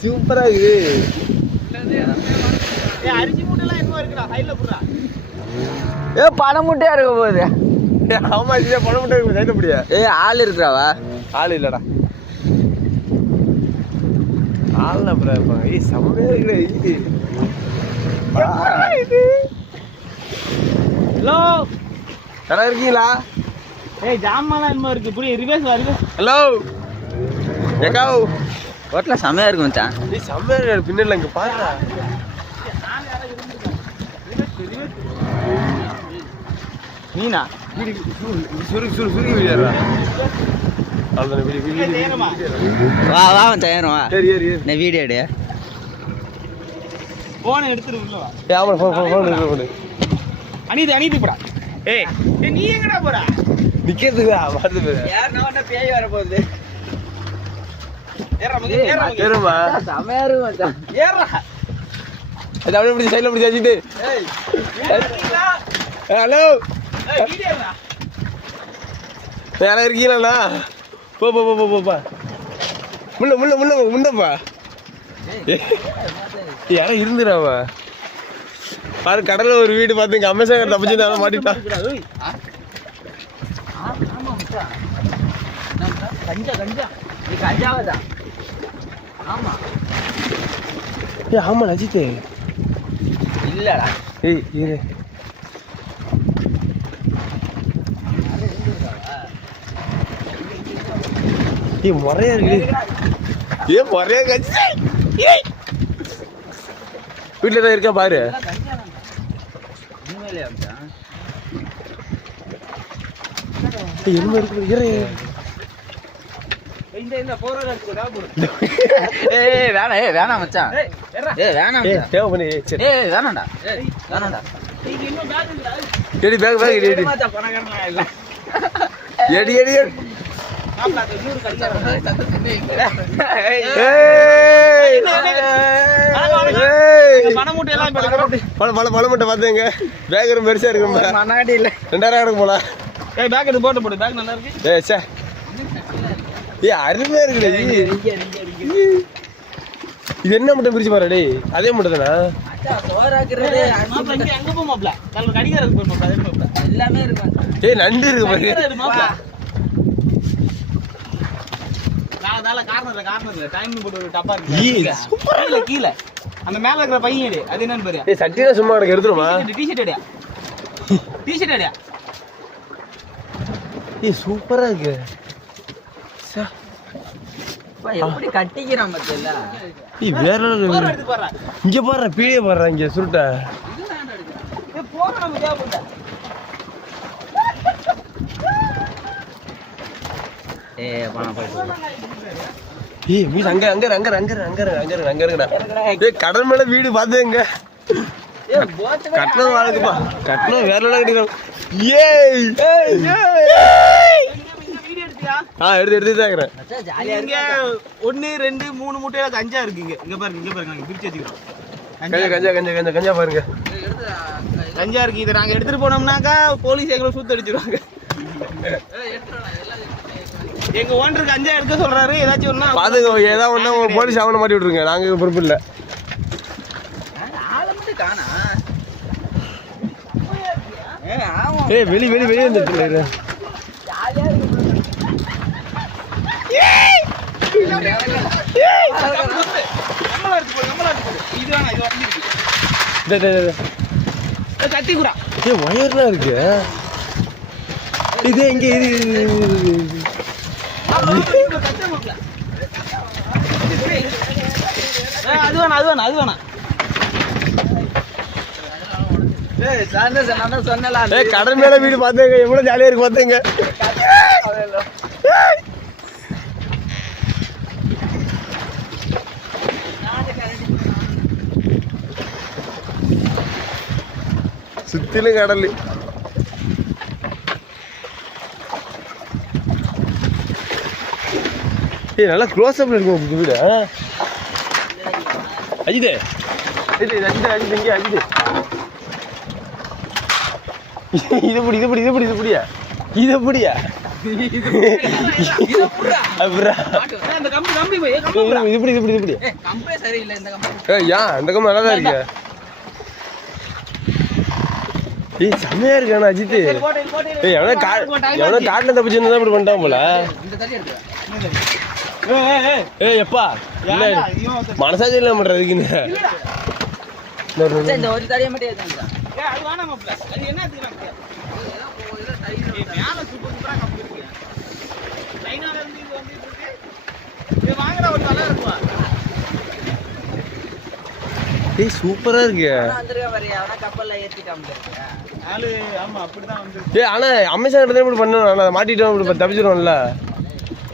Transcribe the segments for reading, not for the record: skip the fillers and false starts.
சூப்பரா இருக்குது. அரிசி மூட்டைலாம் என்ன இருக்குடா சைடுல போடுறா. பணம் மூட்டையா இருக்க போகுது. ஆமா பணம் மூட்டை இருக்கு சைடுல போடியா. ஆள் இருக்கிறாவா? ஆள் இல்லடா. ஆள்னா அப்புறம் செம்மையா இருக்குடா. ஹலோ யாரா இருக்கீங்களா? ஜாமான்லாம் என்ன இருக்கு புரிய ரிவேஸ் வருது. ஹலோ ஏக்கா ஹோட்டல செம்மையா இருக்கும் மச்சான். செம்மையா இருக்கு பின்னால இங்க பாருடா. மீனா சுருக்கி விளையாடுறா. வா வா மச்சான் ஏறும் வா. சரி சரி நான் வீடியோ எடு. போனை எடுத்துட்டு உள்ள வா. ஆமா போன் அனிது போடா. நீ எங்கடா போற? நிக்கிறதுக்குடா பாத்து போற. யார் நான் பேய் வர போகுது. ஏறுமா செம்மையா இருக்கும் மச்சான். ஏறா. அது அப்படியே பிடிச்சி சைடுல பிடிச்சி வச்சிட்டு. ஹலோ வீடியோடா. யாரா இருக்கீங்களா? போ முன்னப்பா யாரா இருந்துடாவா பாரு. கடல்ல ஒரு வீடு பார்த்து இங்க அமேசான் தப்பிச்சு மாட்டிட்டான். ஆமா ஆமா அஜித் இல்லடா. இரு முறையா இருக்கு. முறையா கட்சி வீட்டுல தான் இருக்கா பாரு. என்ன இருக்கு இரு. வேணாம் மச்சான். வேணாம் தேவை பண்ணி சரி வேணாம்டா வேணாம்டா. எடி பேக் எடி எடி எடி எடி பழமூட்டை பாத்துங்க. பேக் ரொம்ப பெருசா இருக்கு. 2000 கிடக்கு போல. பேக் எடுத்து போட்டு பேக் நல்லா இருக்கு. அருமையா இருக்குடா. இது என்ன மட்டும் பிரிச்சு பாரு டேய். அதே மட்டும் தானா? எங்க போ மாப்ள கடிகாரம் போ மாப்ள எல்லாமே இருக்கு. நண்டு இருக்கு பாரு. கார்னர்ல டைம் போட்டு ஒரு டப்பா இருக்கு. சூப்பரா கீழ அந்த மேல இருக்கிற பையன் எடு. அது என்னன்னு பாரு. சட்டில சும்மா கிடக்கு எடுத்துருமா. டி-ஷர்ட் எடியா. டி-ஷர்ட் எடியா. சூப்பரா இருக்கு. எப்படி கட்டிக்கிறான் பத்தியா. வேற இங்க பாரு. பீடிய பாரு இங்க சுருட்ட. போக நம்ம தேவைப்பட்ட. கடல் மேல வீடு பாத்துங்க. கட்டணம் வாழ்க்குப்பா. கட்டணம் வேற எடுத்துக்கிறேன். 1 2 3 மூட்டையில கஞ்சா இருக்குங்க. இங்க பாருங்க பிரிச்சு வச்சுக்கிறோம். கஞ்சா பாருங்க. கஞ்சா இருக்கு. இதை நாங்க எடுத்துட்டு போனோம்னாக்கா போலீஸ் எங்களை சுத்த அடிச்சிருவாங்க. எங்க ஓனருக்கு கஞ்சா எடுக்க சொல்றாரு. ஏதாச்சும் ஒண்ணா பாத்துங்க. ஏதாவது ஒண்ணா போலீஸ் அவனை மாட்டி விட்டுருங்க. நாங்க பொறுப்பு இல்ல. வெளியே வந்துட்டு கத்திக்குறா. ஒயர்லாம் இருக்கு. இது எங்க அது வேணாம். கடல் மேல வீடு பாத்துங்க. எவ்வளவு ஜாலியா இருக்கு பாத்துங்க. சுத்திலும் கடல். நல்லா க்ளோஸ் அப்ல இருக்கும் வீடு. அஜித் இங்க அஜித் இது புடியா அப்புறம் அந்த கம்பி போய் இப்படி கம்பே சரியில்லை இந்த கம்பே. ஏன் இந்த கம்பு நல்லா தான் இருக்கு. ஏய் செம்மையா இருக்கு ஆனா அஜித். ஏய் எவனோ காட்டுல தப்பிச்சு இருந்தா இப்படி பண்ணிட்டான் போல. இந்த தள்ளி எடுத்து. ஏய் எப்பா இல்ல மனசாட்சி இல்ல பண்றதுக்குன்னு. இந்த ஒரு தடியை மட்டும் ஏத்துங்க. அது வேணாமாப்ல. அது என்ன எடுத்துக்கலாம்? மேல சூப்பரா கம்பி இருக்கு. சைனால இருந்து இது வந்துட்டு இருக்கு. இது வாங்குற ஒரு நல்லா இருக்குமா? ஏய் சூப்பரா இருக்கு. வந்திருக்க பாரு அவனா கப்பல்ல ஏத்தி காமிச்சிருக்கா. ஆளு ஆமா அப்படிதான் வந்து. ஏய் ஆனா அமேசான் கிட்ட இப்படி பண்ணனும். நான் மாட்டிட்டோம் இப்படி தப்பிச்சிரோம்ல.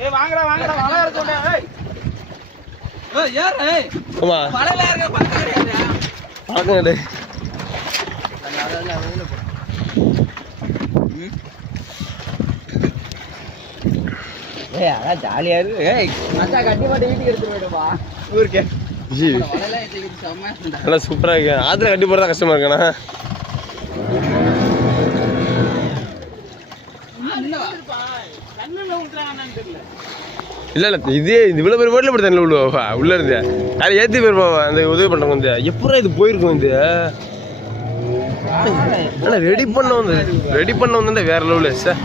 ஏய் வாங்குடா நல்லா இருக்குடா. ஏய் யார் ஏய் ஆமா படல இருக்க பக்கம் கிடையாதுடா. பாக்கங்க டேய். ஏய் அதான் ஜாலியா இருக்கு. ஏய் மச்சான் கட்டி மாட்டி வீட்டுக்கு எடுத்து போய்டுப்பா. ஊர்க்கே. ஜி வலையெல்லாம் ஏத்திக்கிட்டு செம்ம. நல்லா சூப்பரா இருக்கு. ஆத்துல கட்டி போறதா கஷ்டமா இருக்கானா? கண்ணுல ஊத்துறாங்கன்னு தெரியல. இல்ல இதே இவ்வளவு பெரிய போட்ல இப்படி தண்ணி விழுவா உள்ள இருந்து யாரும் ஏத்தி போயிருப்பா அந்த உதவி பண்றவங்க வந்து எப்படா இது போயிருக்கும் இது. ஆனா ரெடி பண்ண வந்து வேற லெவலு சார்.